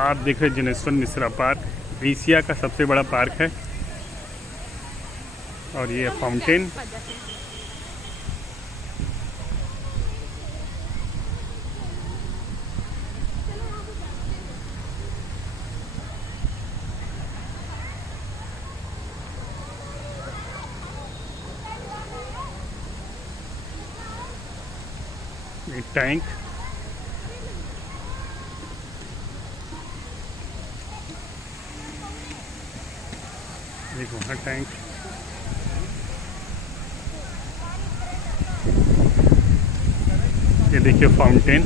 आप देख रहे जनेश्वर मिश्रा पार्क, एशिया का सबसे बड़ा पार्क है। और ये फाउंटेन, ये टैंक, एक वहाँ टैंक, ये देखिए फाउंटेन।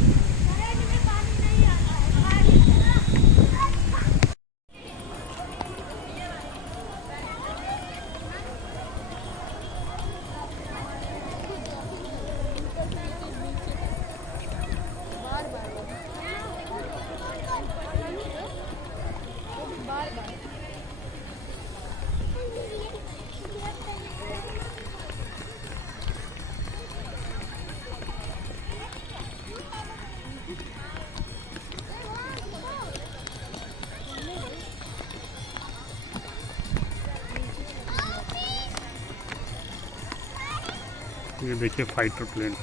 ये देखिए फाइटर प्लेन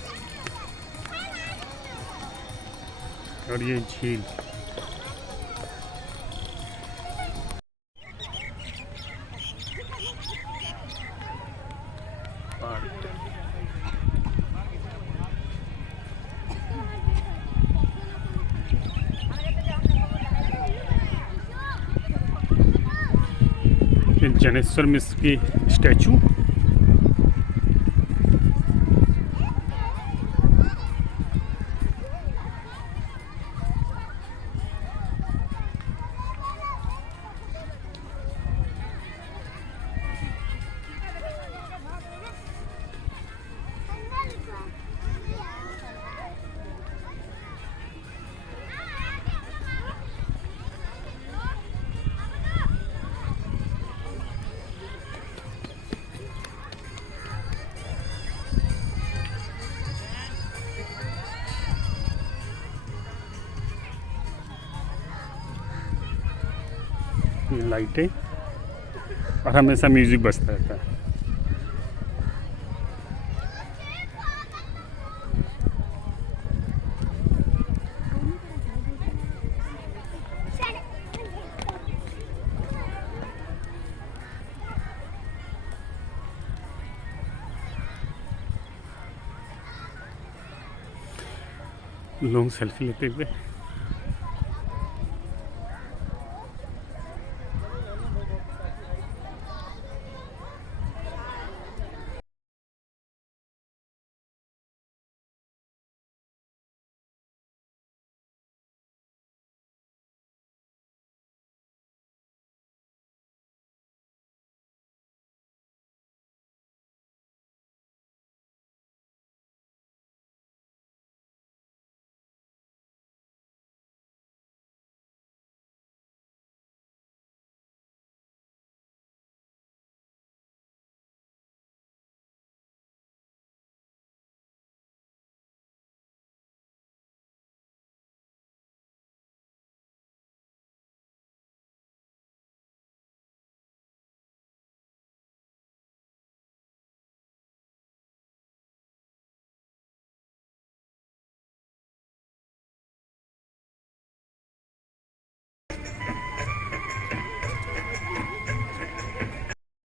और ये झील। जनेश्वर मिश्र की स्टैचू, ये लाइटें और हमेशा म्यूजिक बजता रहता है। लोग सेल्फी लेते हुए।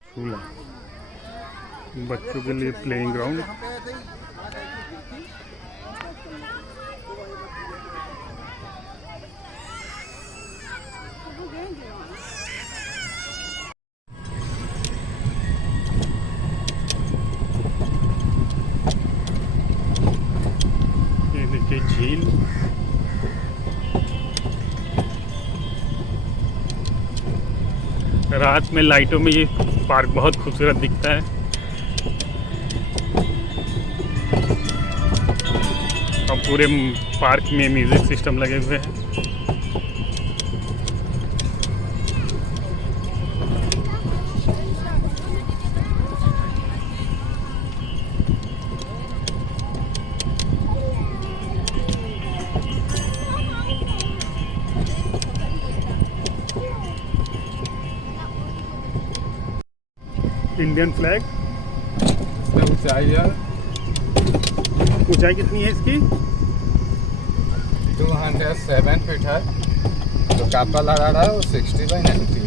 झूला, बच्चों के लिए प्लेइंग ग्राउंड। ये देखिए झील, रात में लाइटों में ये पार्क बहुत खूबसूरत दिखता है। और पूरे पार्क में म्यूजिक सिस्टम लगे हुए हैं। Indian flag. ऊंचाई है, ऊंचाई कितनी है इसकी? 207 फीट है। तो कापा लगा रहा है वो 60/90 है।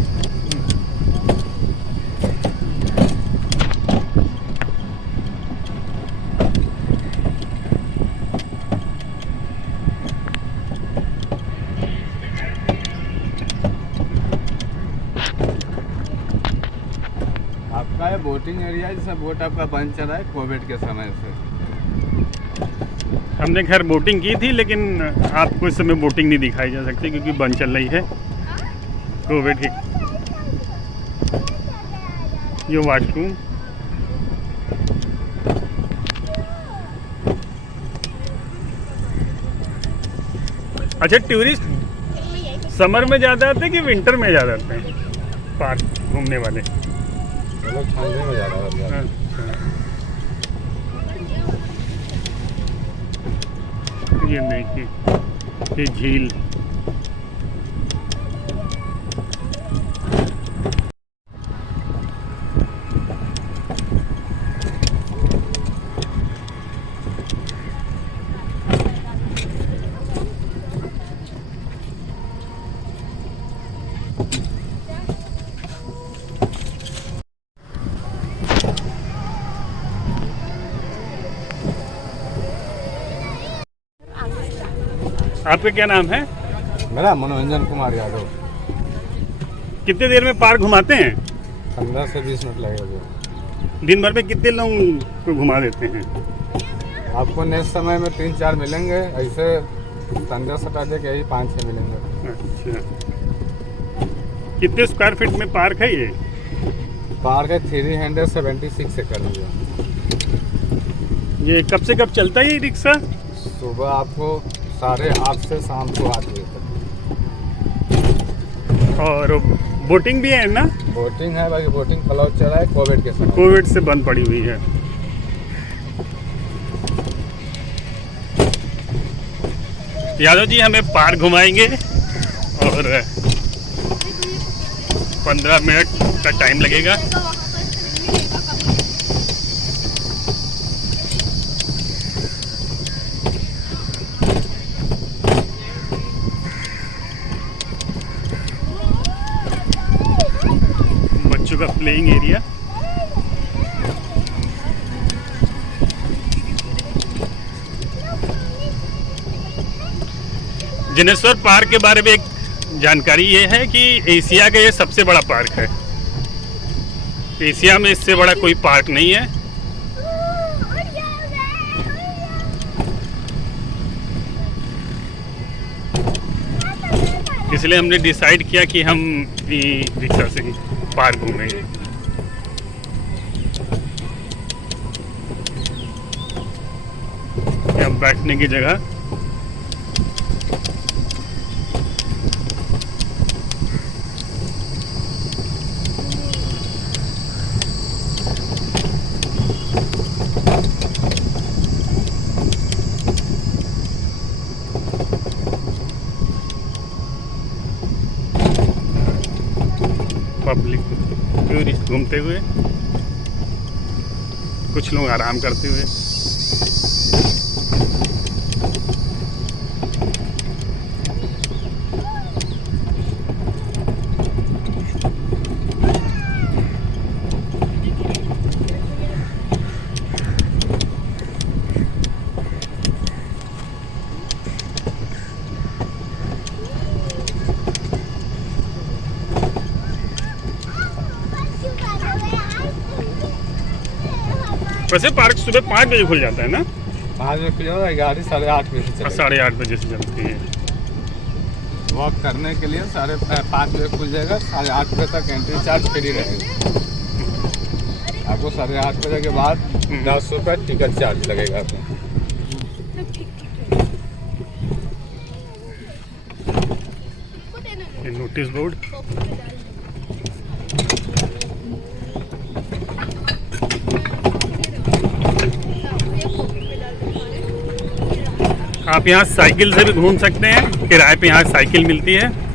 आपका ये बोटिंग एरिया जैसा बोट आपका बंद चला है कोविड के समय से। हमने खैर बोटिंग की थी, लेकिन आपको इस समय बोटिंग नहीं दिखाई जा सकती क्योंकि बंद चल रही है कोविड की। ये वॉशरूम, अच्छा टूरिस्ट समर में ज़्यादा आते हैं कि विंटर में ज़्यादा आते हैं पार्क घूमने वाले? लोग ठंडे में ज़्यादा होते हैं। ये देखिए, ये झील। आपका क्या नाम है? मेरा मनोरंजन कुमार यादव। कितने देर में पार्क घुमाते हैं? 15 से 20 मिनट लगेगा। दिन भर में कितने लोगों को घुमा देते हैं? आपको नेक्स्ट समय में 3-4 मिलेंगे, ऐसे संडे सैटरडे के यही 5-6 मिलेंगे। अच्छा, कितने स्क्वायर फीट में पार्क है ये? पार्क है 376 एकड़ में। ये कब से कब चलता है ये रिक्शा? सुबह आपको 8:30 से शाम को 8 बजे तक। और बोटिंग भी है ना? बोटिंग है, बाकी बोटिंग क्लाउड चला है कोविड के समय। कोविड से बंद पड़ी हुई है। यादव जी हमें पार्क घुमाएंगे और 15 मिनट का टाइम लगेगा। बच्चों का प्लेइंग एरिया। जिनेश्वर पार्क के बारे में एक जानकारी ये है कि एशिया का ये सबसे बड़ा पार्क है। एशिया में इससे बड़ा कोई पार्क नहीं है। इसलिए हमने डिसाइड किया कि हम रिक्शा से ही पार्क घूमेंगे। यहाँ बैठने की जगह, पब्लिक टूरिस्ट घूमते हुए, कुछ लोग आराम करते हुए। वैसे पार्क सुबह 5 बजे खुल जाता है ना? 5 बजे खुल जाता है, गाड़ी 8:30 बजे से 8:30 बजे से चलती है। वॉक करने के लिए 5:30 बजे खुल जाएगा। 8:30 बजे तक एंट्री चार्ज फ्री रहेगा। आपको 8:30 बजे के बाद 10 रुपये टिकट चार्ज लगेगा आपको। Notice board. आप यहाँ साइकिल से भी घूम सकते हैं, किराए पे यहाँ साइकिल मिलती है।